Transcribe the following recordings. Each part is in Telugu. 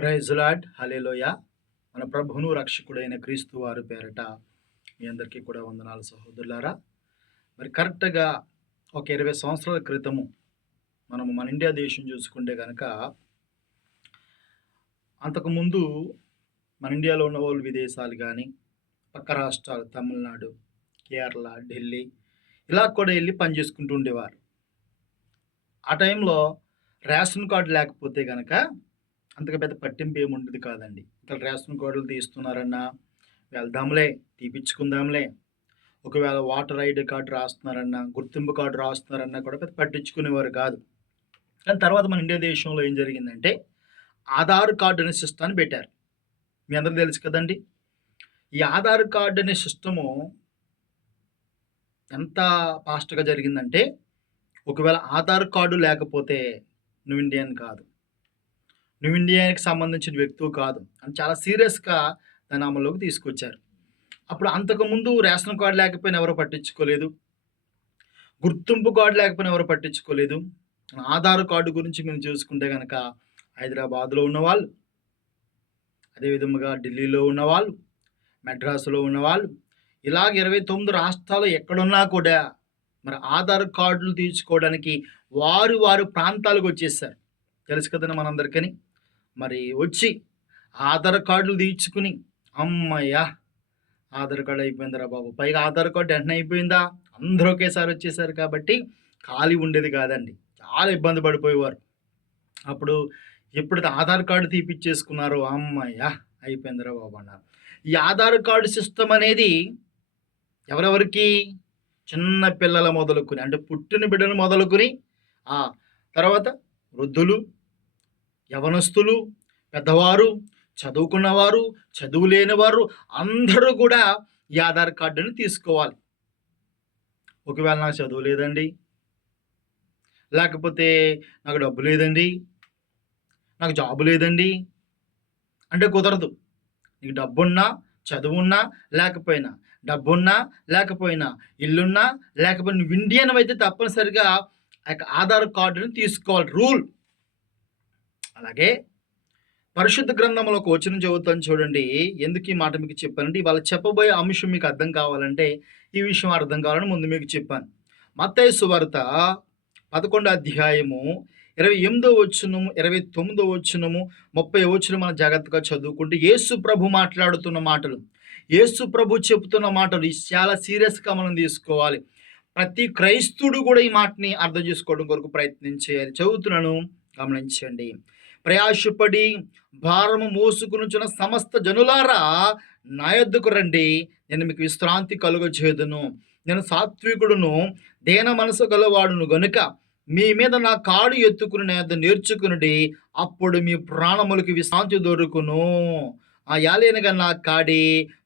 ప్రైజ్ లార్డ్ హల్లెలూయా. మన ప్రభువును రక్షకుడైన క్రీస్తు వారి పేరట మీ అందరికీ కూడా వందనాలు సహోదరులారా. మరి కరెక్ట్‌గా ఒక 20 సంవత్సరాల క్రితము మనము మన ఇండియా దేశం చూసుకుంటే గనక, అంతకుముందు మన ఇండియాలో ఉన్నవాళ్ళు విదేశాలు గానీ, పక్క రాష్ట్రాలు తమిళనాడు, కేరళ, ఢిల్లీ ఇలా కూడా ఎళ్లి పని చేసుకుంటూ ఉండేవారు. ఆ టైంలో రేషన్ కార్డ్ లేకపోతే గనక అంతగా పెద్ద పట్టింపు ఏమి ఉండేది కాదండి. ఇక్కడ రేషన్ కార్డులు తీస్తున్నారన్నా, వెళ్దాంలే, తీపిచ్చుకుందాంలే. ఒకవేళ ఓటర్ ఐడీ కార్డ్ రాస్తున్నారన్నా, గుర్తింపు కార్డు రాస్తున్నారన్నా కూడా పెద్ద పట్టించుకునేవారు కాదు. కానీ తర్వాత మన ఇండియా దేశంలో ఏం జరిగిందంటే, ఆధార్ కార్డ్ అనే సిస్టమ్‌ని పెట్టారు. మీ అందరికి తెలుసు కదండీ! ఈ ఆధార్ కార్డ్ అనే సిస్టము ఎంత ఫాస్ట్‌గా జరిగిందంటే, ఒకవేళ ఆధార్ కార్డు లేకపోతే నువ్వు ఇండియన్ కాదు. నువ్వు ఇండియాకి సంబంధించిన వ్యక్తివి కాదు అని చాలా సీరియస్‌గా దాన్ని అమల్లోకి తీసుకొచ్చారు. అప్పుడు అంతకుముందు రేషన్ కార్డ్ లేకపోయినా ఎవరు పట్టించుకోలేదు. గుర్తింపు కార్డ్ లేకపోయినా ఎవరు పట్టించుకోలేదు. ఆధార్ కార్డు గురించి మేము చూసుకుంటే గనక హైదరాబాద్‌లో ఉన్నవాళ్ళు, అదే విధముగా ఢిల్లీలో ఉన్నవాళ్ళు, మద్రాసులో ఉన్నవాళ్ళు, ఇలాగ 29 రాష్ట్రాలు ఎక్కడున్నా కూడా మరి ఆధార్ కార్డులు తీర్చుకోవడానికి వారి ప్రాంతాలకు వచ్చేసారు. తెలుసు కదండీ మనందరికని. మరి వచ్చి ఆధార్ కార్డులు తీర్చుకుని, హమ్మయ్య! ఆధార్ కార్డ్ అయిపోయిందిరా బాబు. పైగా ఆధార్ కార్డ్ వెంటనే అయిపోయిందా? అందరూ ఒకేసారి వచ్చేసారు కాబట్టి ఖాళీ ఉండేది కాదండి. చాలా ఇబ్బంది పడిపోయేవారు. అప్పుడు ఎప్పుడైతే ఆధార్ కార్డు తీపిచ్చేసుకున్నారో, హమ్మయ్య! అయిపోయిందిరా బాబు అన్నారు. ఈ ఆధార్ కార్డు సిస్టమ్ అనేది ఎవరెవరికి? చిన్న పిల్లల మొదలుకొని, అంటే పుట్టిన బిడ్డను మొదలుకొని, తర్వాత వృద్ధులు, యవనస్తులు, పెద్దవారు, చదువుకున్నవారు, చదువు లేనివారు అందరూ కూడా ఈ ఆధార్ కార్డుని తీసుకోవాలి. ఒకవేళ నాకు చదువు లేదండి, లేకపోతే నాకు డబ్బు లేదండి, నాకు జాబు లేదండి అంటే కుదరదు. నీకు డబ్బున్నా, చదువున్నా లేకపోయినా, డబ్బున్నా లేకపోయినా, ఇల్లున్నా లేకపోయినా, నువ్వు ఇండియన్ అయితే తప్పనిసరిగా ఆ యొక్క ఆధార్ కార్డుని తీసుకోవాలి, రూల్. అలాగే పరిశుద్ధ గ్రంథంలో ఒక వచనం చదువుతాను చూడండి. ఎందుకు ఈ మాట మీకు చెప్పానంటే, ఇవాళ చెప్పబోయే అంశం మీకు అర్థం కావాలంటే, ఈ విషయం అర్థం కావాలని ముందు మీకు చెప్పాను. మత్తయి సువార్త 11వ అధ్యాయము 28వ వచనము, 29వ వచనము, 30వ వచనం మనం జాగ్రత్తగా చదువుకుంటే యేసు ప్రభు మాట్లాడుతున్న మాటలు, యేసు ప్రభు చెబుతున్న మాటలు ఇది చాలా సీరియస్‌గా మనం తీసుకోవాలి. ప్రతి క్రైస్తవుడు కూడా ఈ మాటని అర్థం చేసుకోవడం కొరకు ప్రయత్నం చేయాలి. చదువుతున్నాను, గమనించండి. ప్రయాసపడి భారము మోసుకొనుచున్న సమస్త జనులారా నా యొద్దకు రండి, నేను మీకు విశ్రాంతి కలుగజేయుదును. నేను సాత్వికుడును, దీన మనసు గలవాడును గనుక మీ మీద నా కాడు ఎత్తుకుని నా యొద్ద నేర్చుకునుడి, అప్పుడు మీ ప్రాణములకు విశ్రాంతి దొరుకును. యాలేనగా నా కాడి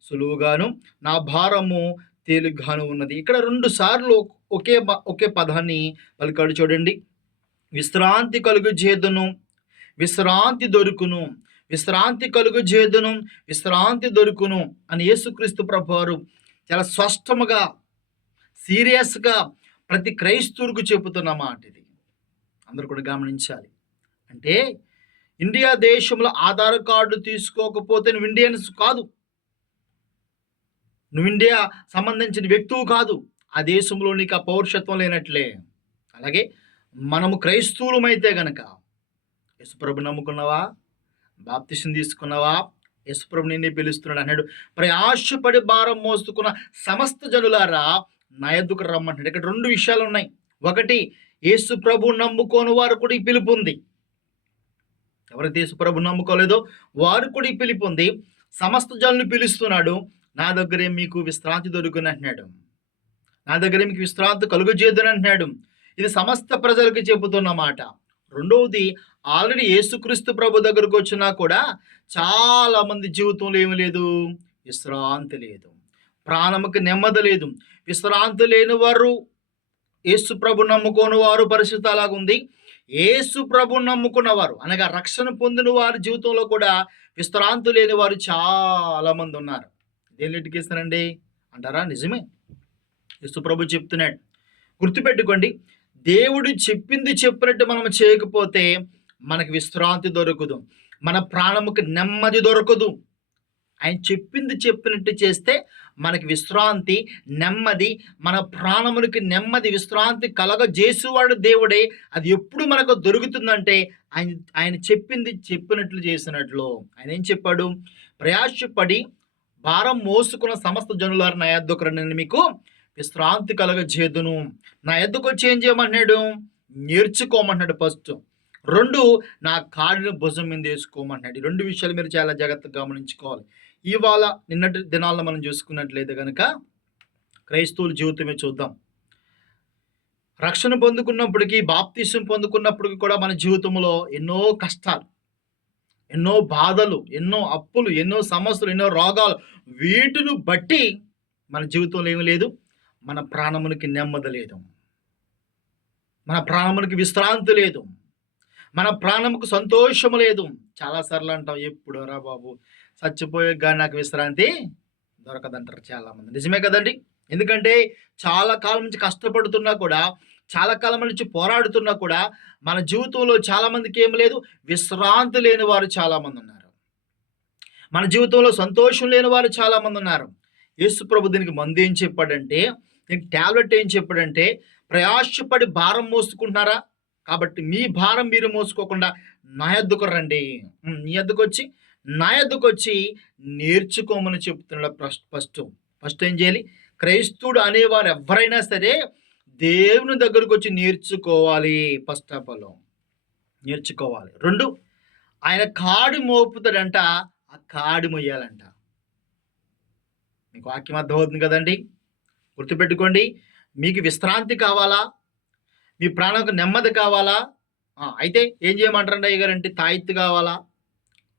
సులువుగాను నా భారము తేలిగ్గాను ఉన్నది. ఇక్కడ 2 సార్లు ఒకే పదాన్ని పలికాడు చూడండి. విశ్రాంతి కలుగజేయుదును, విశ్రాంతి దొరుకును, విశ్రాంతి కలుగజేయుదును, విశ్రాంతి దొరుకును అని యేసుక్రీస్తు ప్రభువారు చాలా స్పష్టముగా, సీరియస్‌గా ప్రతి క్రైస్తవులకు చెబుతున్న మాట ఇది. అందరూ కూడా గమనించాలి. అంటే ఇండియా దేశంలో ఆధార్ కార్డు తీసుకోకపోతే నువ్వు ఇండియన్స్ కాదు, నువ్వు ఇండియా సంబంధించిన వ్యక్తువు కాదు, ఆ దేశంలో నీకు ఆ పౌరుషత్వం లేనట్లే. అలాగే మనము క్రైస్తవులమైతే గనక యేసుప్రభు నమ్ముకున్నావా, బాప్తిసం తీసుకున్నావా, యేసుప్రభు నిన్నే పిలుస్తున్నాడు అన్నాడు. ప్రయాసపడి భారం మోసుకున్న సమస్త జనులారా నా యొద్దకు రమ్మంటాడు. ఇక్కడ 2 విషయాలు ఉన్నాయి. ఒకటి, యేసుప్రభు నమ్ముకోని వారు కూడా ఈ పిలుపు ఉంది. ఎవరైతే యేసుప్రభు నమ్ముకోలేదో వారు కూడా ఈ పిలుపు ఉంది. సమస్త జనులను పిలుస్తున్నాడు. నా దగ్గరే మీకు విశ్రాంతి దొరుకుని అంటున్నాడు. నా దగ్గరే మీకు విశ్రాంతి కలుగజేయుదును అంటున్నాడు. ఇది సమస్త ప్రజలకు చెబుతున్న మాట. రెండవది, ఆల్రెడీ యేసుక్రీస్తు ప్రభు దగ్గరకు వచ్చినా కూడా చాలా మంది జీవితంలో ఏమి లేదు, విశ్రాంతి లేదు, ప్రాణముకి నెమ్మది లేదు. విశ్రాంతి లేని వారు, యేసు ప్రభు నమ్ముకోని వారు పరిస్థితి అలాగుంది. యేసు ప్రభు నమ్ముకున్నవారు అనగా రక్షణ పొందిన వారి జీవితంలో కూడా విశ్రాంతి లేని వారు చాలా మంది ఉన్నారు. దేనికి ఇస్తానండి అంటారా? నిజమే, యేసు ప్రభు చెప్తున్నాడు. గుర్తుపెట్టుకోండి, దేవుడు చెప్పింది చెప్పినట్టు మనం చేయకపోతే మనకి విశ్రాంతి దొరకదు, మన ప్రాణముకి నెమ్మది దొరకదు. ఆయన చెప్పింది చెప్పినట్టు చేస్తే మనకి విశ్రాంతి, నెమ్మది, మన ప్రాణములకి నెమ్మది, విశ్రాంతి కలగజేసేవాడు దేవుడే. అది ఎప్పుడు మనకు దొరుకుతుందంటే ఆయన ఆయన చెప్పింది చెప్పినట్లు చేసినట్లు. ఆయన ఏం చెప్పాడు? ప్రయాసపడి భారం మోసుకున్న సమస్త జనులారు నా యొద్దకు రండి, నేను మీకు విశ్రాంతి కలగజేదును. నా యొద్దకు వచ్చి ఏం చేయమన్నాడు? నేర్చుకోమన్నాడు ఫస్ట్. 2, నా కాడిని భుజం మీద వేసుకోమన్నాడు. ఈ 2 విషయాలు మీరు చాలా జాగ్రత్తగా గమనించుకోవాలి. ఇవాళ నిన్నటి దినాల్లో మనం చూసుకున్నట్లయితే కనుక క్రైస్తవుల జీవితమే చూద్దాం. రక్షణ పొందుకున్నప్పటికీ, బాప్తిసం పొందుకున్నప్పటికీ కూడా మన జీవితంలో ఎన్నో కష్టాలు, ఎన్నో బాధలు, ఎన్నో అప్పులు, ఎన్నో సమస్యలు, ఎన్నో రోగాలు, వీటిని బట్టి మన జీవితంలో ఏమీ లేదు, మన ప్రాణమునికి నెమ్మది లేదు, మన ప్రాణమునికి విశ్రాంతి లేదు, మన ప్రాణముకు సంతోషము లేదు. చాలాసార్లు అంటాం, ఎప్పుడు రా బాబు చచ్చిపోయే కానీ నాకు విశ్రాంతి దొరకదంటారు చాలామంది. నిజమే కదండి. ఎందుకంటే చాలా కాలం నుంచి కష్టపడుతున్నా కూడా, చాలా కాలం నుంచి పోరాడుతున్నా కూడా మన జీవితంలో చాలామందికి ఏం లేదు, విశ్రాంతి లేని వారు చాలామంది ఉన్నారు. మన జీవితంలో సంతోషం లేని వారు చాలామంది ఉన్నారు. యేసు ప్రభు దీనికి మందు ఏం చెప్పాడంటే, దీనికి టాబ్లెట్ ఏం చెప్పాడంటే, ప్రయాసపడి భారం మోసుకుంటున్నారా, కాబట్టి మీ భారం మీరు మోసుకోకుండా నా యొద్దకు రండి. నీ యొద్దకు వచ్చి, నా యొద్దకు వచ్చి నేర్చుకోమని చెప్తున్నాడు. ఫస్ట్ ఏం చేయాలి? క్రైస్తవుడు అనేవారు ఎవరైనా సరే దేవుని దగ్గరకు వచ్చి నేర్చుకోవాలి. ఫస్ట్ ఆఫ్ ఆల్ నేర్చుకోవాలి. 2, ఆయన కాడి మోపుతాడంట, ఆ కాడి మొయ్యాలంట. మీకు వాక్యం అర్థమవుతుంది కదండి. గుర్తుపెట్టుకోండి. మీకు విశ్రాంతి కావాలా, మీ ప్రాణానికి నెమ్మది కావాలా, అయితే ఏం చేయమంటారండి అయ్యగారంటే, తాయెత్తు కావాలా?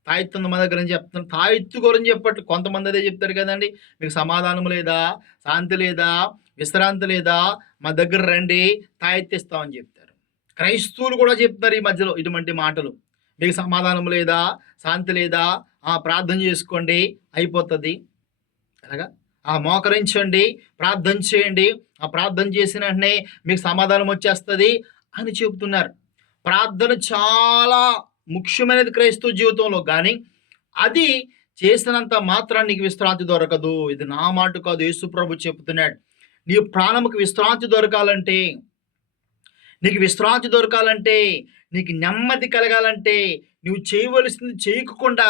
తాయెత్తు ఉన్న మా దగ్గర నుంచి చెప్తాను. తాయెత్తు గురించి చెప్పట్టు కొంతమంది అదే చెప్తారు కదండి. మీకు సమాధానం లేదా, శాంతి లేదా, విశ్రాంతి లేదా, మా దగ్గర రండి తాయెత్తు ఇస్తామని చెప్తారు. క్రైస్తవులు కూడా చెప్తారు ఈ మధ్యలో ఇటువంటి మాటలు. మీకు సమాధానం లేదా, శాంతి లేదా, ప్రార్థన చేసుకోండి అయిపోతుంది. అలాగా మోకరించండి, ప్రార్థన చేయండి, ఆ ప్రార్థన చేసిన వెంటనే మీకు సమాధానం వచ్చేస్తుంది అని చెబుతున్నారు. ప్రార్థన చాలా ముఖ్యమైనది క్రైస్తవ జీవితంలో, కానీ అది చేసినంత మాత్రాన్ని నీకు విశ్రాంతి దొరకదు. ఇది నా మాట కాదు, యేసు ప్రభు చెప్తున్నాడు. నీ ప్రాణముకు విశ్రాంతి దొరకాలంటే, నీకు విశ్రాంతి దొరకాలంటే, నీకు నెమ్మది కలగాలంటే, నువ్వు చేయవలసింది చేయకుండా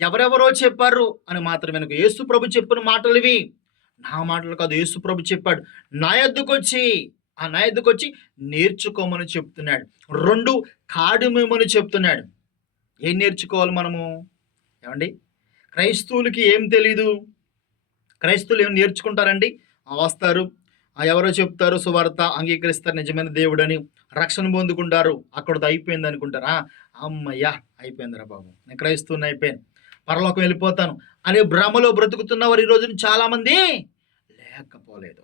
ఎవరెవరో చెప్పారు అని మాత్రమే నాకు యేసు ప్రభు చెప్పిన మాటలు ఇవి. నా మాటలు కాదు, యేసు ప్రభు చెప్పాడు. నా యొద్దకు వచ్చి నేర్చుకోమని చెప్తున్నాడు. 2, కాడిమేమని చెప్తున్నాడు. ఏం నేర్చుకోవాలి మనము? ఏమండి, క్రైస్తవులకి ఏం తెలీదు. క్రైస్తవులు ఏం నేర్చుకుంటారండి? వస్తారు, ఎవరో చెప్తారు, సువార్త అంగీకరిస్తారు, నిజమైన దేవుడని, రక్షణ పొందుకుంటారు, అక్కడితో అయిపోయింది అనుకుంటారా? అమ్మయ్యా అయిపోయిందిరా బాబు, నేను క్రైస్తవుని అయిపోయాను, పరలోకం వెళ్ళిపోతాను అనే భ్రమలో బ్రతుకుతున్నవారు ఈరోజు చాలామంది లేకపోలేదు.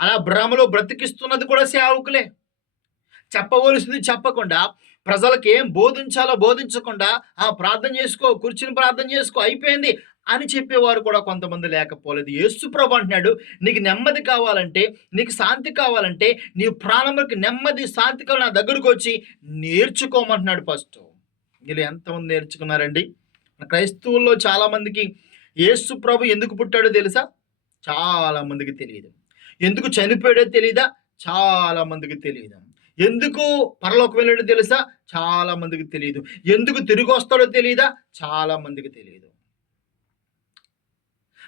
అలా భ్రమలో బ్రతికిస్తున్నది కూడా సేవకులే. చెప్పవలసింది చెప్పకుండా, ప్రజలకు ఏం బోధించాలో బోధించకుండా, ప్రార్థన చేసుకో, కూర్చుని ప్రార్థన చేసుకో, అయిపోయింది అని చెప్పేవారు కూడా కొంతమంది లేకపోలేదు. యేసు ప్రభు అంటున్నాడు, నీకు నెమ్మది కావాలంటే, నీకు శాంతి కావాలంటే, నీ ప్రాణములకు నెమ్మది, శాంతి కావాలి, నా దగ్గరకు వచ్చి నేర్చుకోమంటున్నాడు. ఫస్ట్ వీళ్ళు ఎంతమంది నేర్చుకున్నారండి? క్రైస్తవుల్లో చాలామందికి యేసు ప్రభు ఎందుకు పుట్టాడో తెలుసా? చాలామందికి తెలియదు. ఎందుకు చనిపోయాడో తెలియదా? చాలామందికి తెలియదు. ఎందుకు పరలోకం వెళ్ళాడో తెలుసా? చాలామందికి తెలియదు. ఎందుకు తిరిగి వస్తాడో తెలియదా? చాలామందికి తెలియదు.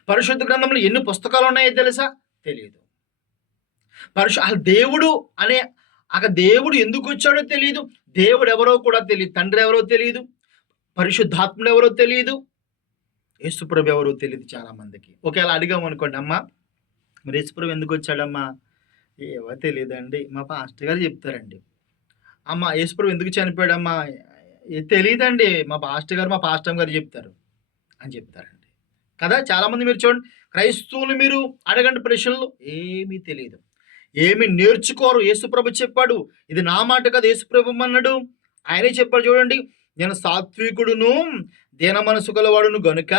పరిశుద్ధ గ్రంథంలో ఎన్ని పుస్తకాలు ఉన్నాయో తెలుసా? తెలియదు. దేవుడు అనే దేవుడు ఎందుకు వచ్చాడో తెలియదు. దేవుడు ఎవరో కూడా తెలియదు. తండ్రి ఎవరో తెలియదు. పరిశుద్ధాత్ముడు ఎవరో తెలియదు. యేసుప్రభు ఎవరో తెలియదు చాలామందికి. ఒకవేళ అడిగామనుకోండి, అమ్మా మరి యేసుప్రభు ఎందుకు వచ్చాడమ్మా? ఏవో తెలియదండి, మా పాస్టర్ గారు చెప్తారండి. అమ్మ యేసుప్రభు ఎందుకు చనిపోయాడమ్మా? తెలియదండి, మా పాస్టర్ గారు చెప్తారు అని చెప్తారండి కదా. చాలామంది మీరు చూడండి, క్రైస్తవులు మీరు అడగండి ప్రశ్నలు, ఏమీ తెలియదు, ఏమి నేర్చుకోరు. యేసుప్రభు చెప్పాడు, ఇది నా మాట కదా, యేసుప్రభు అన్నాడు, ఆయనే చెప్పాడు. చూడండి, నేను సాత్వికుడును దీన మనసు గలవాడును గనుక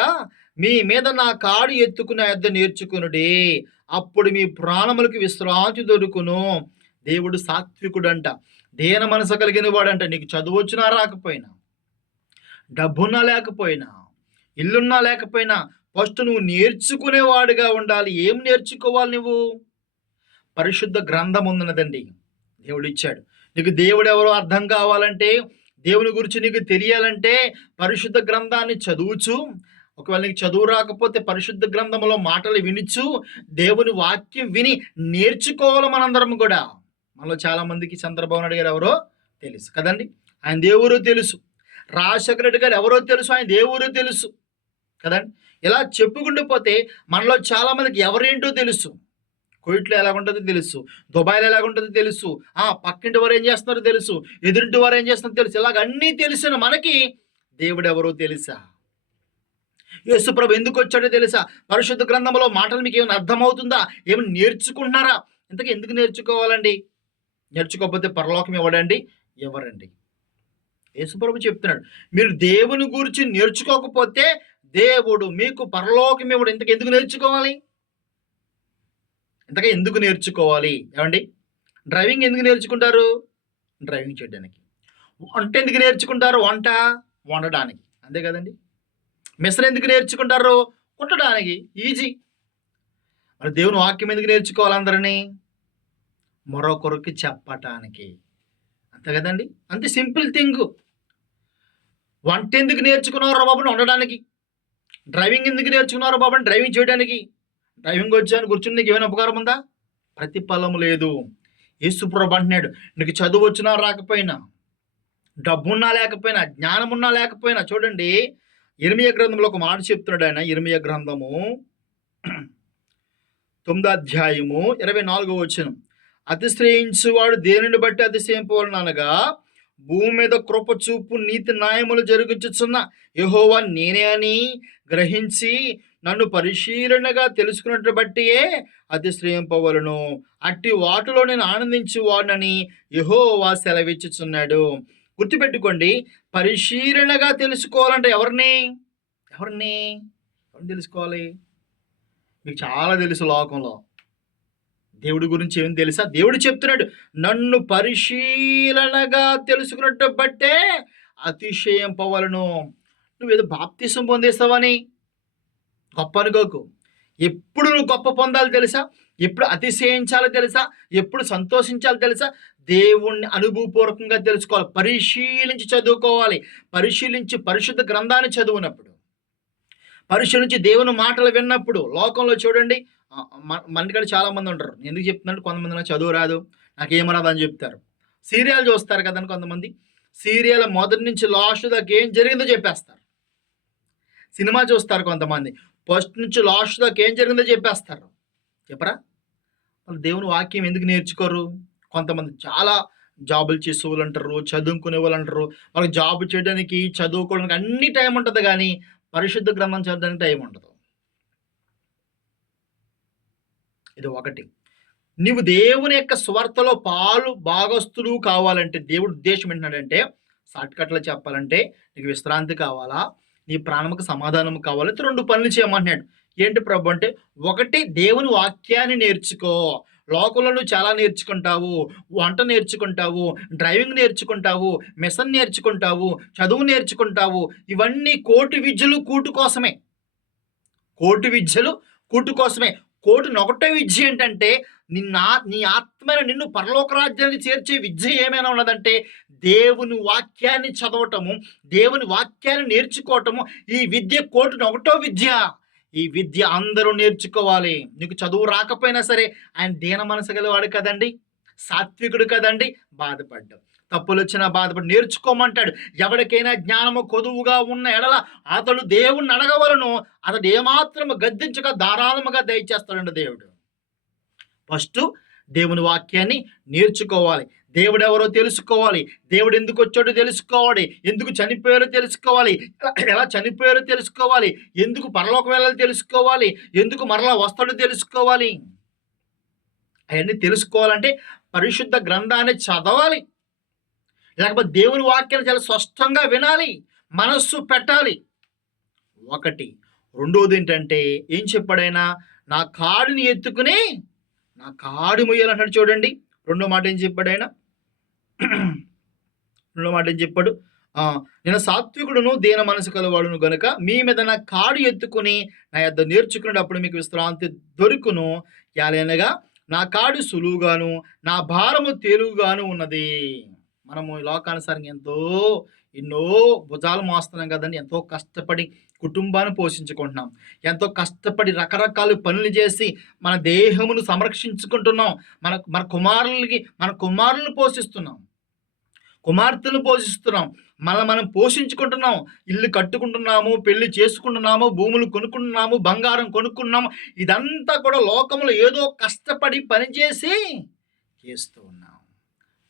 మీ మీద నా కాడు ఎత్తుకుని యొద్ద నేర్చుకునుడి, అప్పుడు మీ ప్రాణములకు విశ్రాంతి దొరుకును. దేవుడు సాత్వికుడు అంట. దీన మనసు కలిగిన వాడంటే నీకు చదువు వచ్చినా రాకపోయినా, డబ్బున్నా లేకపోయినా, ఇల్లున్నా లేకపోయినా ఫస్ట్ నువ్వు నేర్చుకునేవాడుగా ఉండాలి. ఏం నేర్చుకోవాలి నువ్వు? పరిశుద్ధ గ్రంథం ఉన్నదండి, దేవుడు ఇచ్చాడు. నీకు దేవుడు ఎవరో అర్థం కావాలంటే, దేవుని గురించి నీకు తెలియాలంటే పరిశుద్ధ గ్రంథాన్ని చదువుచు, ఒకవేళ నీకు చదువు రాకపోతే పరిశుద్ధ గ్రంథంలో మాటలు వినిచు, దేవుని వాక్యం విని నేర్చుకోవాలి మనందరం కూడా. మనలో చాలామందికి చంద్రబాబు నాయుడు గారు ఎవరో తెలుసు కదండి, ఆయన దేవుడు తెలుసు. రాజశేఖర రెడ్డి గారు ఎవరో తెలుసు, ఆయన దేవుడు తెలుసు కదండి. ఇలా చెప్పుకుంటూ పోతే మనలో చాలామందికి ఎవరేంటో తెలుసు. కువైట్లో ఎలాగుంటుందో తెలుసు, దుబాయ్లో ఎలాగుంటుందో తెలుసు, పక్కింటి వారు ఏం చేస్తున్నారో తెలుసు, ఎదురింటి వారు ఏం చేస్తున్నారో తెలుసు. ఇలాగ అన్నీ తెలిసిన మనకి దేవుడు ఎవరో తెలుసా? యేసుప్రభు ఎందుకు వచ్చాడో తెలుసా? పరిశుద్ధ గ్రంథంలో మాటలు మీకు ఏమైనా అర్థమవుతుందా? ఏమైనా నేర్చుకుంటున్నారా? ఇంతకీ ఎందుకు నేర్చుకోవాలండి? నేర్చుకోకపోతే పరలోకం ఇవ్వడండి, ఎవరండి? యేసుప్రభు చెప్తున్నాడు, మీరు దేవుని గురించి నేర్చుకోకపోతే దేవుడు మీకు పరలోకం ఇవ్వడు. ఇంతకు ఎందుకు నేర్చుకోవాలి? ఇంతగా ఎందుకు నేర్చుకోవాలి? ఏమండి, డ్రైవింగ్ ఎందుకు నేర్చుకుంటారు? డ్రైవింగ్ చేయడానికి. వంట ఎందుకు నేర్చుకుంటారు? వంట వండడానికి, అంతే కదండి. మిషన్ ఎందుకు నేర్చుకుంటారు? కుట్టడానికి, ఈజీ. మరి దేవుని వాక్యం ఎందుకు నేర్చుకోవాలి? అందరినీ మరొకరికి చెప్పటానికి, అంతే కదండి. అంతే సింపుల్ థింగ్. వంట ఎందుకు నేర్చుకున్నారో బాబుని వండడానికి, డ్రైవింగ్ ఎందుకు నేర్చుకున్నారో బాబుని డ్రైవింగ్ చేయడానికి. డ్రైవింగ్ వచ్చాను కూర్చుని నీకు ఏమైనా ఉపకారం ఉందా? ప్రతిఫలం లేదు. యేసుప్రభు అంటున్నాడు, నీకు చదువు వచ్చినా రాకపోయినా, డబ్బున్నా లేకపోయినా, జ్ఞానమున్నా లేకపోయినా, చూడండి ఇర్మీయా గ్రంథంలో ఒక మాట చెప్తున్నాడు ఆయన. ఇర్మీయా గ్రంథము 9వ అధ్యాయము 24వ వచనం, అతిశ్రయించువాడు దేనిని బట్టి అతిశయింపవలెను అనగా, భూమి మీద కృప చూపు నీతి న్యాయములు జరిగించుచున్న యెహోవా నేనే అని గ్రహించి నన్ను పరిశీలనగా తెలుసుకున్నట్టు బట్టియే అతిశ్రయింపవలను. అట్టి వాటిలో నేను ఆనందించువాడనని యెహోవా సెలవిచ్చుచున్నాడు. గుర్తుపెట్టుకోండి, పరిశీలనగా తెలుసుకోవాలంటే ఎవరిని తెలుసుకోవాలి? మీకు చాలా తెలుసు లోకంలో దేవుడి గురించి ఏం తెలుసా? దేవుడు చెప్తున్నాడు, నన్ను పరిశీలనగా తెలుసుకున్నట్టు బట్టే అతిశయింపవలను. నువ్వేదో బాప్తిసం పొందేస్తావని గొప్ప అనుకోకు. ఎప్పుడు నువ్వు గొప్ప పొందాలి తెలుసా? ఎప్పుడు అతిశయించాలో తెలుసా? ఎప్పుడు సంతోషించాలో తెలుసా? దేవుణ్ణి అనుభవపూర్వకంగా తెలుసుకోవాలి, పరిశీలించి చదువుకోవాలి. పరిశీలించి పరిశుద్ధ గ్రంథాన్ని చదువునప్పుడు, పరిశీలించి దేవుని మాటలు విన్నప్పుడు, లోకంలో చూడండి మనకి చాలామంది ఉంటారు. ఎందుకు చెప్తున్నాడు? కొంతమంది నాకు చదువు రాదు, నాకేం రాదు అని చెప్తారు. సీరియల్ చూస్తారు కదండి కొంతమంది, సీరియల్ మొదటి నుంచి లాస్ట్ దాకా ఏం జరిగిందో చెప్పేస్తారు. సినిమా చూస్తారు కొంతమంది, ఫస్ట్ నుంచి లాస్ట్ దాకా ఏం జరిగిందో చెప్పేస్తారు. చెప్పరా? వాళ్ళు దేవుని వాక్యం ఎందుకు నేర్చుకోరు? కొంతమంది చాలా జాబులు చేసే వాళ్ళు అంటారు, చదువుకునే వాళ్ళు అంటారు. వాళ్ళకి జాబ్ చేయడానికి, చదువుకోవడానికి అన్ని టైం ఉంటుంది, కానీ పరిశుద్ధ గ్రంథం చదవడానికి టైం ఉండదు. ఇది ఒకటి. నీవు దేవుని యొక్క స్వార్థలో పాలు భాగస్తులు కావాలంటే, దేవుడు ఉద్దేశం ఏంటంటే, షార్ట్కట్లో చెప్పాలంటే, నీకు విశ్రాంతి కావాలా, నీ ప్రాణముకు సమాధానం కావాలంటే 2 పనులు చేయమంటున్నాడు. ఏంటి ప్రభు అంటే, ఒకటి దేవుని వాక్యాన్ని నేర్చుకో. లోకంలో నువ్వు చాలా నేర్చుకుంటావు, వంట నేర్చుకుంటావు, డ్రైవింగ్ నేర్చుకుంటావు, మిషన్ నేర్చుకుంటావు, చదువు నేర్చుకుంటావు. ఇవన్నీ కోటి విద్యలు కూటు కోసమే. కోటి విద్యలు కూటు కోసమే. కోటి ఒకటే విద్య ఏంటంటే, నీ ఆత్మని నిన్ను పరలోక రాజ్యానికి చేర్చే విద్య ఏమైనా ఉన్నదంటే దేవుని వాక్యాన్ని చదవటము, దేవుని వాక్యాన్ని నేర్చుకోవటము. ఈ విద్య కోటి ఒకటో విద్య. ఈ విద్య అందరూ నేర్చుకోవాలి. నీకు చదువు రాకపోయినా సరే, ఆయన దీన మనసు గలవాడు కదండి, సాత్వికుడు కదండి, బాధపడ్డావు, తప్పులు వచ్చినా బాధపడి నేర్చుకోమంటాడు. ఎవరికైనా జ్ఞానము కొదువుగా ఉన్న ఎడల అతడు దేవుణ్ణి అడగవలను, అతడు ఏమాత్రము గద్దించక ధారాళముగా దయచేస్తాడండి దేవుడు. ఫస్ట్ దేవుని వాక్యాన్ని నేర్చుకోవాలి, దేవుడు ఎవరో తెలుసుకోవాలి, దేవుడు ఎందుకు వచ్చాడో తెలుసుకోవాలి, ఎందుకు చనిపోయారో తెలుసుకోవాలి, ఎలా చనిపోయారో తెలుసుకోవాలి, ఎందుకు పరలోకం వెళ్ళాలో తెలుసుకోవాలి, ఎందుకు మరలా వస్తాడో తెలుసుకోవాలి. అవన్నీ తెలుసుకోవాలంటే పరిశుద్ధ గ్రంథాన్ని చదవాలి, లేకపోతే దేవుని వాక్యాన్ని చాలా స్పష్టంగా వినాలి, మనస్సు పెట్టాలి. ఒకటి. రెండోది ఏంటంటే, ఏం చెప్పాడైనా, నా కాడిని ఎత్తుకుని నా కాడి మొయ్యాలంటాడు. చూడండి రెండో మాట ఏం చెప్పాడైనా, రెండో మాట ఏం చెప్పాడు? నేను సాత్వికుడును దీన మనసు కలవాడును గనుక మీ మీద నా కాడు ఎత్తుకుని నా యొద్ద నేర్చుకునేటప్పుడు మీకు విశ్రాంతి దొరుకును. యాలనగా నా కాడు సులువుగాను నా భారము తేలుగాను ఉన్నది. మనము ఈ లోకానుసారంగా ఎన్నో భుజాలు మోస్తున్నాం కదండి. ఎంతో కష్టపడి కుటుంబాన్ని పోషించుకుంటున్నాం. ఎంతో కష్టపడి రకరకాల పనులు చేసి మన దేహమును సంరక్షించుకుంటున్నాం. మన కుమారులను పోషిస్తున్నాం, కుమార్తెలు పోషిస్తున్నాం, మనం పోషించుకుంటున్నాం. ఇల్లు కట్టుకుంటున్నాము, పెళ్లి చేసుకుంటున్నాము, భూములు కొనుక్కుంటున్నాము, బంగారం కొనుక్కున్నాము. ఇదంతా కూడా లోకంలో ఏదో కష్టపడి పనిచేసి చేస్తూ ఉన్నాం.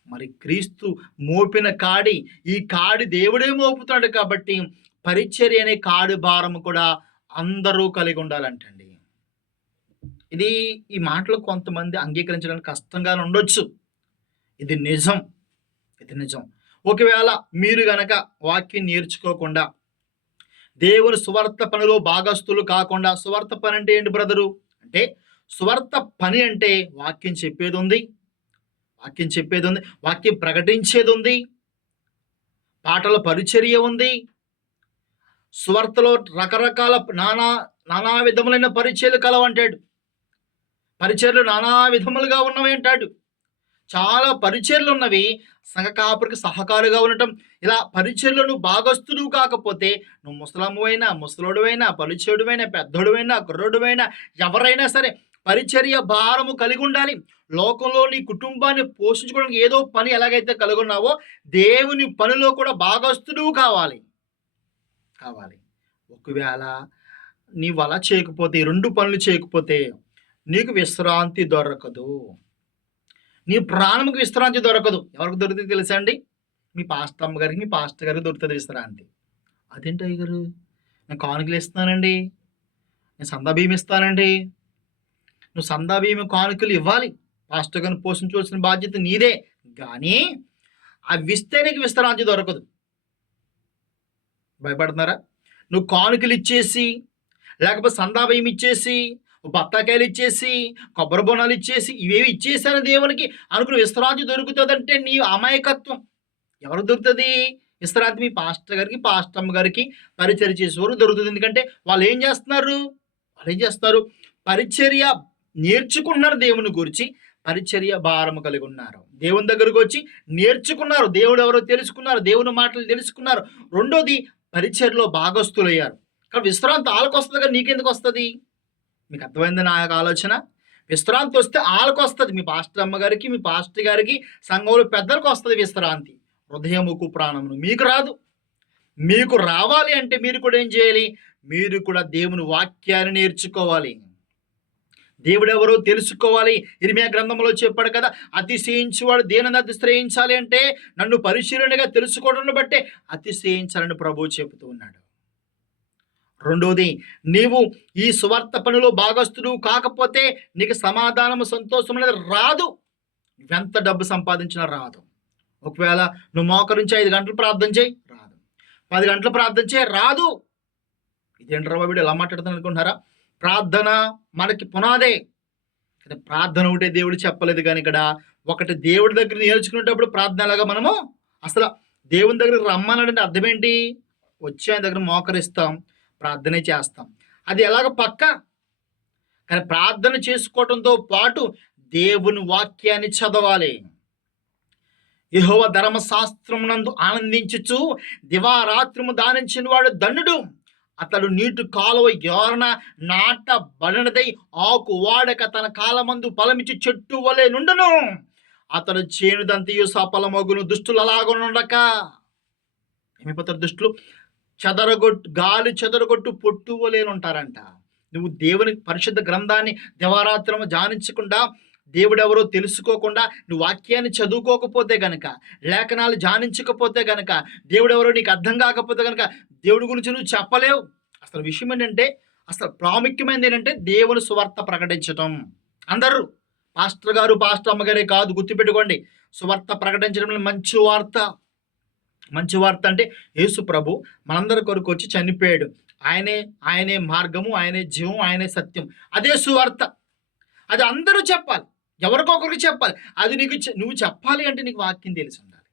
మరి క్రీస్తు మోపిన కాడి, ఈ కాడి దేవుడే మోపుతాడు కాబట్టి పరిచర్య అనే కాడి భారం కూడా అందరూ కలిగి ఉండాలంటండి. ఈ మాటలు కొంతమంది అంగీకరించడానికి కష్టంగా ఉండొచ్చు. ఇది నిజం. ఒకవేళ మీరు గనక వాక్యం నేర్చుకోకుండా దేవుని సువార్త పనిలో భాగస్తులు కాకుండా, సువార్త పని అంటే ఏంటి బ్రదరు అంటే, సువార్త పని అంటే వాక్యం చెప్పేది ఉంది, వాక్యం ప్రకటించేది ఉంది, పాటల పరిచర్య ఉంది, సువార్తలో రకరకాల నానా విధములైన పరిచర్యలు కలవంటాడు. పరిచర్యలు నానా విధములుగా ఉన్నవి అంటాడు. చాలా పరిచర్యలు ఉన్నవి. సంఘ కాపురికి సహకారుగా ఉండటం, ఇలా పరిచర్యలను భాగస్తుడు కాకపోతే నువ్వు ముసలమ్మవైనా, ముసలోడువైనా, పరిచయుడువైనా, పెద్దోడువైనా, కుర్రోడువైనా, ఎవరైనా సరే పరిచర్య భారము కలిగి ఉండాలి. లోకంలో నీ కుటుంబాన్ని పోషించుకోవడానికి ఏదో పని ఎలాగైతే కలిగి ఉన్నావో దేవుని పనిలో కూడా భాగస్తుడు కావాలి. ఒకవేళ నీవు అలా చేయకపోతే, రెండు పనులు చేయకపోతే నీకు విశ్రాంతి దొరకదు, నీ ప్రాణంకి విశ్రాంతి దొరకదు. ఎవరికి దొరుకుతుంది తెలుసా అండి? మీ పాస్టర్ గారికి, మీ పాస్టర్ గారికి దొరుకుతుంది విశ్రాంతి. అదేంటి అయ్యగారు, నేను కానుకలు ఇస్తానండి, నేను సందా బియ్యం ఇస్తానండి. నువ్వు సందా బియ్యం కానుకలు ఇవ్వాలి, పాస్టర్ గారిని పోషించవలసిన బాధ్యత నీదే. కానీ అవి ఇస్తే నీకు విశ్రాంతి దొరకదు. భయపడుతున్నారా? నువ్వు కానుకలు ఇచ్చేసి, లేకపోతే సందా బియ్యం ఇచ్చేసి, బత్తాకాయలు ఇచ్చేసి, కొబ్బరి బొనాలు ఇచ్చేసి, ఇవేవి ఇచ్చేసాను దేవునికి అనుకుని విశ్రాంతి దొరుకుతుందంటే నీ అమాయకత్వం. ఎవరు దొరుకుతుంది విశ్రాంతి? మీ పాస్టర్ గారికి, పాస్టమ్మ గారికి పరిచర్య చేసేవారు దొరుకుతుంది. ఎందుకంటే వాళ్ళు ఏం చేస్తారు? పరిచర్య నేర్చుకున్నారు, దేవుని గురించి పరిచర్య భారము కలిగి ఉన్నారు. దేవుని దగ్గరకు వచ్చి నేర్చుకున్నారు, దేవుడు ఎవరో తెలుసుకున్నారు, దేవుని మాటలు తెలుసుకున్నారు. రెండోది పరిచర్యలో భాగస్తులయ్యారు. కానీ విశ్రాంతి వాళ్ళకు వస్తుంది కానీ నీకెందుకు వస్తుంది? మీకు అర్థమైంది నా యొక్క ఆలోచన? విశ్రాంతి వస్తే వాళ్ళకు వస్తుంది, మీ పాస్టర్ అమ్మగారికి, మీ పాస్టర్ గారికి, సంఘంలో పెద్దలకు వస్తుంది విశ్రాంతి. హృదయముకు ప్రాణమును మీకు రాదు. మీకు రావాలి అంటే మీరు కూడా ఏం చేయాలి? మీరు కూడా దేవుని వాక్యాన్ని నేర్చుకోవాలి, దేవుడు ఎవరో తెలుసుకోవాలి. ఇర్మియా గ్రంథంలో చెప్పాడు కదా, అతిశయించువాడు దేనిని అతిశ్రయించాలి అంటే నన్ను పరిశీలనగా తెలుసుకోవడం బట్టే అతిశయించాలని ప్రభువు చెబుతూ ఉన్నాడు. రెండోది, నీవు ఈ సువార్త పనిలో భాగస్తుడు కాకపోతే నీకు సమాధానము, సంతోషం అనేది రాదు. ఎంత డబ్బు సంపాదించినా రాదు. ఒకవేళ నువ్వు మోకరించి 5 గంటలు ప్రార్థన చేయి, రాదు. 10 గంటలు ప్రార్థన చేయి, రాదు. ఇదేంట్రా వీడు ఎలా మాట్లాడుతాను అనుకుంటున్నారా? ప్రార్థన మనకి పునాదే. ప్రార్థన ఒకటే దేవుడు చెప్పలేదు. కానీ ఇక్కడ ఒకటి దేవుడి దగ్గర నేర్చుకునేటప్పుడు ప్రార్థన లాగా మనము అసలు దేవుని దగ్గర రమ్మనంటే అర్థం ఏంటి? వచ్చి ఆయన దగ్గర మోకరిస్తాం, ప్రార్థనే చేస్తాం. అది ఎలాగ పక్క. కానీ ప్రార్థన చేసుకోవడంతో పాటు దేవుని వాక్యాన్ని చదవాలి. యెహోవా ధర్మశాస్త్రమునందు ఆనందించుచు దివారాత్రము దానించిన వాడు ధన్యుడు. అతడు నీటి కాలువ యోరన నాటబడినదై ఆకు వాడక తన కాలమందు ఫలమిచ్చి చెట్టు వలె నుండును. అతడు చేనుదంతయు సఫలమగును. దుష్టులు అలాగనుండక ఏమైపోతారు? దుష్టులు గాలి చెదరగొట్టు పొట్టు వలేనుంటారంట. నువ్వు దేవుని పరిశుద్ధ గ్రంథాన్ని దివారాత్రము ధ్యానించకుండా, దేవుడు ఎవరో తెలుసుకోకుండా, నువ్వు వాక్యాన్ని చదువుకోకపోతే గనక, లేఖనాలు ధ్యానించకపోతే గనక, దేవుడు ఎవరో నీకు అర్థం కాకపోతే గనక దేవుడి గురించి నువ్వు చెప్పలేవు. అసలు విషయం ఏంటంటే, అసలు ప్రాముఖ్యమైనది ఏంటంటే దేవుని సువార్త ప్రకటించటం. అందరూ పాస్టర్ గారు, పాస్టర్ అమ్మగారే కాదు, గుర్తుపెట్టుకోండి. సువార్త ప్రకటించడం మంచి వార్త అంటే యేసు ప్రభు మనందరి కొరకు వచ్చి చనిపోయాడు. ఆయనే మార్గము, ఆయనే జీవం, ఆయనే సత్యం. అదే సువార్త. అది అందరూ చెప్పాలి, ఎవరికొకరికి చెప్పాలి. అది నువ్వు చెప్పాలి అంటే నీకు వాక్యం తెలిసి ఉండాలి.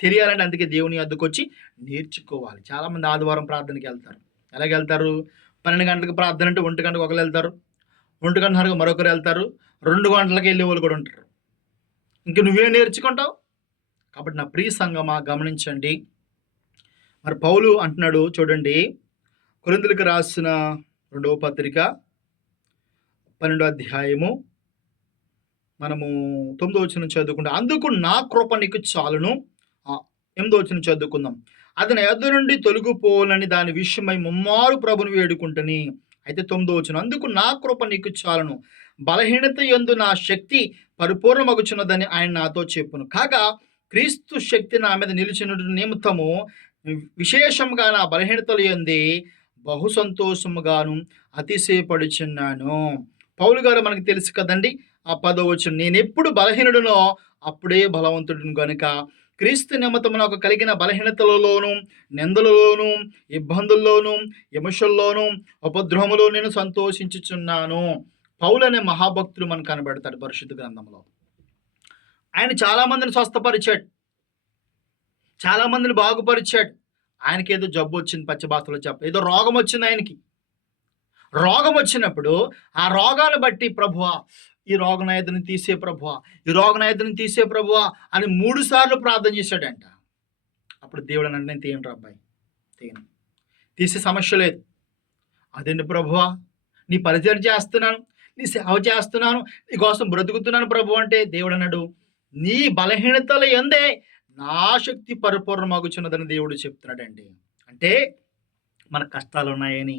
తెలియాలంటే అందుకే దేవుని వద్దకు వచ్చి నేర్చుకోవాలి. చాలామంది ఆదివారం ప్రార్థనకి వెళ్తారు. ఎలాగెళ్తారు? 12 గంటలకు ప్రార్థన అంటే 1 గంటకు ఒకరు వెళ్తారు, 1 గంటన్నరకు మరొకరు వెళ్తారు, 2 గంటలకు వెళ్ళే వాళ్ళు కూడా ఉంటారు. ఇంక నువ్వేం నేర్చుకుంటావు? కాబట్టి నా ప్రియ సంగమా గమనించండి. మరి పౌలు అంటున్నాడు చూడండి, కొరింథీయులకు రాసిన 2వ పత్రిక 12వ అధ్యాయము మనము 9వ వచనం చదువుకుంటాం. అందుకు నా కృప నీకు చాలును. 8వ వచనం చదువుకుందాం. అది నా యొద్ద నుండి తొలగిపోవాలని దాని విషయమై ముమ్మారు ప్రభుని వేడుకుంటుని. అయితే 9వ వచనం, అందుకు నా కృప నీకు చాలును, బలహీనత యందు నా శక్తి పరిపూర్ణమగుచున్నదని ఆయన నాతో చెప్పును. కాగా క్రీస్తు శక్తి నా మీద నిలిచిన నిమిత్తము విశేషంగా నా బలహీనతలు యందే బహు సంతోషముగాను అతిశయపడుచున్నాను. పౌలు గారు మనకు తెలుసు కదండి, ఆ 10వ వచనం, నేను ఎప్పుడు బలహీనుడునో అప్పుడే బలవంతుడును గనుక క్రీస్తు నిమిత్తము నాకు కలిగిన బలహీనతలలోను, నిందలలోను, ఇబ్బందుల్లోను, విమర్శల్లోను, ఉపద్రవములో నేను సంతోషించుచున్నాను. పౌలు అనే మహాభక్తుడు మనకు కనబడతాడు పరిశుద్ధ గ్రంథంలో. ఆయన చాలామందిని స్వస్థపరిచాడు, చాలామందిని బాగుపరిచాడు. ఆయనకి ఏదో జబ్బు వచ్చింది, పచ్చబాసలో ఏదో రోగం వచ్చింది ఆయనకి. రోగం వచ్చినప్పుడు ఆ రోగాన్ని బట్టి ప్రభువా ఈ రోగనాయకుని తీసే ప్రభువా, ఈ రోగనాయకుని తీసే ప్రభువా అని 3 సార్లు ప్రార్థన చేశాడంట. అప్పుడు దేవుడు అన్నాడు, నేను తీయను అబ్బాయి, తీయను, తీసే సమస్య లేదు. అదేంటి ప్రభువా, నీ పరిచయం చేస్తున్నాను, నీ సేవ చేస్తున్నాను, నీ కోసం బ్రతుకుతున్నాను ప్రభు అంటే దేవుడు అన్నాడు, నీ బలహీనతల యందే నా శక్తి పరిపూర్ణమగుచున్నదని దేవుడు చెప్తున్నాడండి. అంటే మన కష్టాలు ఉన్నాయని,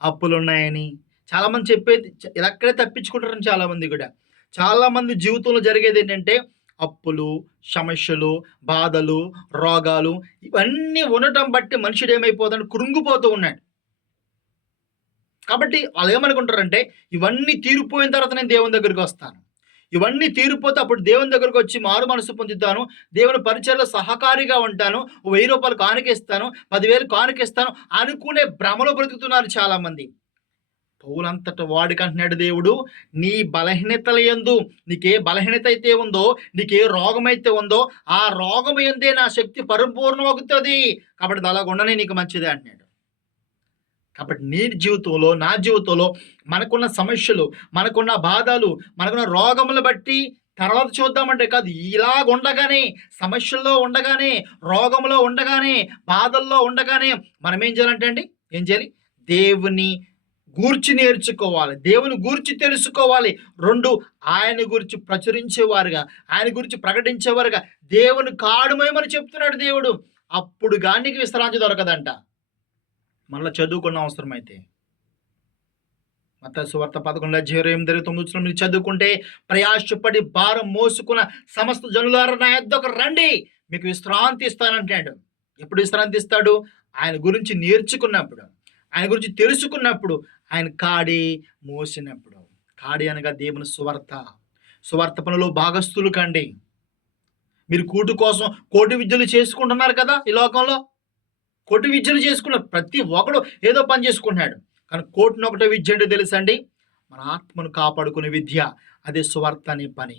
అప్పులు ఉన్నాయని చాలామంది చెప్పేది ఇలాక్కడే తప్పించుకుంటారని చాలామంది కూడా. చాలామంది జీవితంలో జరిగేది ఏంటంటే అప్పులు, సమస్యలు, బాధలు, రోగాలు ఇవన్నీ ఉండటం బట్టి మనుషుడు ఏమైపోతాడు, కృంగిపోతూ ఉన్నాడు. కాబట్టి వాళ్ళు ఏమనుకుంటారంటే ఇవన్నీ తీరిపోయిన తర్వాత నేను దేవుని దగ్గరికి వస్తాను, ఇవన్నీ తీరిపోతే అప్పుడు దేవుని దగ్గరకు వచ్చి మారు మనసు పొందుతాను, దేవుని పరిచయంలో సహకారిగా ఉంటాను, 1000 రూపాయలు కానుకిస్తాను, 10,000 కానుకిస్తాను అనుకునే భ్రమలో బ్రతుకుతున్నారు చాలామంది. పౌలంతట వాడికి అంటున్నాడు దేవుడు, నీ బలహీనతల యందు, నీకే బలహీనత అయితే ఉందో, నీకే రోగం అయితే ఉందో ఆ రోగం యందే నా శక్తి పరిపూర్ణమవుతుంది, కాబట్టి అలాగ ఉండనే నీకు మంచిదే అంటున్నాడు. కాబట్టి నీ జీవితంలో, నా జీవితంలో మనకున్న సమస్యలు, మనకున్న బాధలు, మనకున్న రోగములు బట్టి తర్వాత చూద్దామంటే కాదు, ఇలాగ ఉండగానే, సమస్యల్లో ఉండగానే, రోగంలో ఉండగానే, బాధల్లో ఉండగానే మనం ఏం చేయాలంటే అండి, ఏం చేయాలి, దేవుని గూర్చి నేర్చుకోవాలి, దేవుని గూర్చి తెలుసుకోవాలి. 2 ఆయన గురించి ప్రచురించేవారుగా, ఆయన గురించి ప్రకటించేవారుగా దేవుని కాడుమేమని చెప్తున్నాడు దేవుడు. అప్పుడు కానీ నీకు విశ్రాంతి దొరకదంట. మళ్ళీ చదువుకున్న అవసరమైతే మత్తయి సువార్త 11:28-29 మీరు చదువుకుంటే, ప్రయాసపడి భారం మోసుకున్న సమస్త జనులారా నా యొద్దకు రండి, మీకు విశ్రాంతి ఇస్తానంటాడు. ఎప్పుడు విశ్రాంతి ఇస్తాడు? ఆయన గురించి నేర్చుకున్నప్పుడు, ఆయన గురించి తెలుసుకున్నప్పుడు, ఆయన కాడి మోసినప్పుడు. కాడి అనగా దేవుని సువార్త. సువార్త పనులు భాగస్థులు కండి. మీరు కూటు కోసం కోటి విద్యలు చేసుకుంటున్నారు కదా ఈ లోకంలో, కోటి విద్యలు చేసుకున్నారు, ప్రతి ఒక్కడు ఏదో పని చేసుకుంటున్నాడు. కానీ కోటిని ఒకటో విద్య అంటే తెలుసండి, మన ఆత్మను కాపాడుకునే విద్య. అదే సువార్త అనే పని.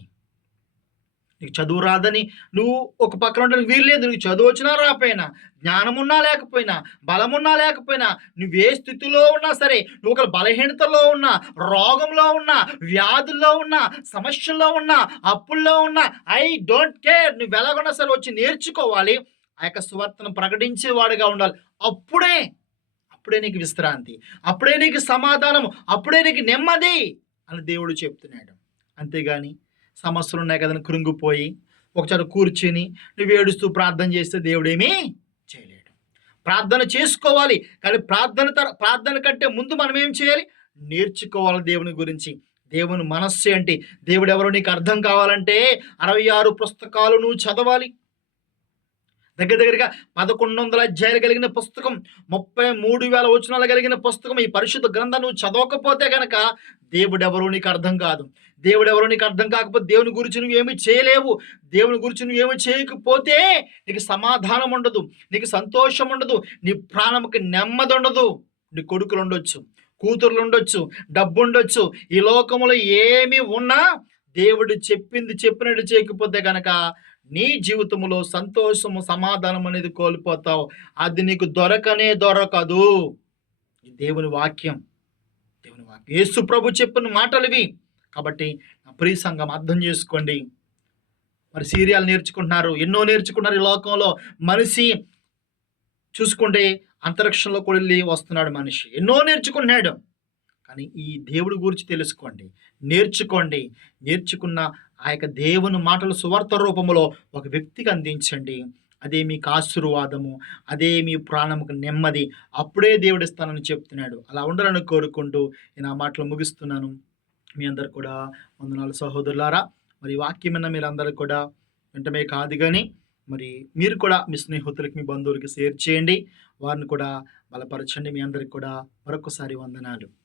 నీకు చదువు రాదని నువ్వు ఒక పక్కన ఉండడానికి వీల్లేదు. నీకు చదువు వచ్చినా రాకపోయినా, జ్ఞానమున్నా లేకపోయినా, బలమున్నా లేకపోయినా, నువ్వే స్థితిలో ఉన్నా సరే, నువ్వు ఒక బలహీనతలో ఉన్నా, రోగంలో ఉన్నా, వ్యాధుల్లో ఉన్నా, సమస్యల్లో ఉన్నా, అప్పుల్లో ఉన్నా, ఐ డోంట్ కేర్, నువ్వు ఎలాగున్నా సరే వచ్చి నేర్చుకోవాలి. ఆ యొక్క సువార్తను ప్రకటించేవాడుగా ఉండాలి. అప్పుడే నీకు విశ్రాంతి, అప్పుడే నీకు సమాధానం, అప్పుడే నీకు నెమ్మది అని దేవుడు చెప్తున్నాడు. అంతేగాని సమస్యలు ఉన్నాయి కదని కృంగిపోయి ఒకసారి కూర్చుని నువ్వు ఏడుస్తూ ప్రార్థన చేస్తే దేవుడేమీ చేయలేడు. ప్రార్థన చేసుకోవాలి, కానీ ప్రార్థన కంటే ముందు మనం ఏం చేయాలి, నేర్చుకోవాలి దేవుని గురించి. దేవుని మనస్సు ఏంటి, దేవుడు ఎవరో నీకు అర్థం కావాలంటే 66 పుస్తకాలు నువ్వు చదవాలి. దగ్గరగా 1100 అధ్యాయాలు కలిగిన పుస్తకం, 33,000 వచనాలు కలిగిన పుస్తకం, ఈ పరిశుద్ధ గ్రంథం నువ్వు చదవకపోతే కనుక దేవుడెవరో నీకు అర్థం కాదు. దేవుడెవరో నీకు అర్థం కాకపోతే దేవుని గురించి నువ్వేమి చేయలేవు. దేవుని గురించి నువ్వేమి చేయకపోతే నీకు సమాధానం ఉండదు, నీకు సంతోషం ఉండదు, నీ ప్రాణంకి నెమ్మది ఉండదు. నీ కొడుకులు ఉండొచ్చు, కూతుర్లు ఉండొచ్చు, డబ్బు ఉండొచ్చు, ఈ లోకంలో ఏమి ఉన్నా దేవుడు చెప్పినట్టు చేయకపోతే కనుక నీ జీవితంలో సంతోషము, సమాధానం అనేది కోల్పోతావు. అది నీకు దొరకనే దొరకదు. ఇది దేవుని వాక్యం. దేవుని వాక్యం. యేసు ప్రభు చెప్పిన మాటలివి. కాబట్టి నా ప్రియ సంఘం అర్థం చేసుకోండి. మరి సీరియాలు నేర్చుకుంటున్నారు. ఎన్నో నేర్చుకున్నారు ఈ లోకంలో. మనిషి చూసుకుంటే అంతరిక్షంలో కూడా వెళ్ళి వస్తున్నాడు మనిషి. ఎన్నో నేర్చుకున్నాడు. కానీ ఈ దేవుడి గురించి తెలుసుకోండి. నేర్చుకోండి. నేర్చుకున్న ఆ యొక్క దేవుని మాటలు సువార్త రూపంలో ఒక వ్యక్తికి అందించండి. అదే మీకు ఆశీర్వాదము. అదే మీ ప్రాణముకు నెమ్మది. అప్పుడే దేవుడు ఇస్తానని చెప్తున్నాడు. అలా ఉండాలని కోరుకుంటూ నేను ఆ మాటలు ముగిస్తున్నాను. మీ అందరు కూడా వందనాలు సహోదరులారా. మరి ఈ వాక్యమైన మీరందరూ కూడా వెంటనే కాదు కానీ మరి మీరు కూడా మీ స్నేహితులకి, మీ బంధువులకి షేర్ చేయండి. వారిని కూడా బలపరచండి. మీ అందరికి కూడా మరొకసారి వందనాలు.